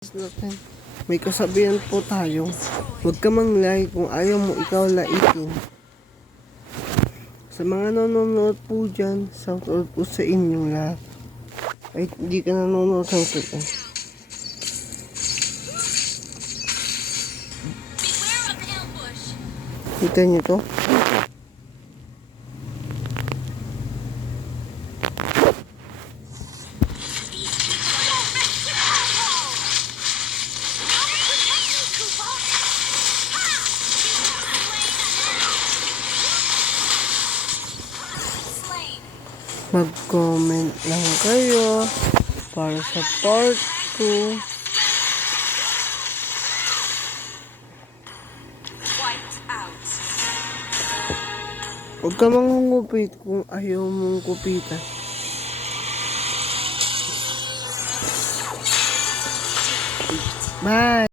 Natin. May kasabihan po tayo, huwag ka manglait kung ayaw mo ikaw laitin. Sa mga nanonood po dyan, shout out po sa inyong lahat. Ay, hindi ka nanonood, shout out po. Kita niyo to? Mag-comment lang kayo para sa part 2. Huwag ka mangungupit kung ayaw mong kupitan. Bye!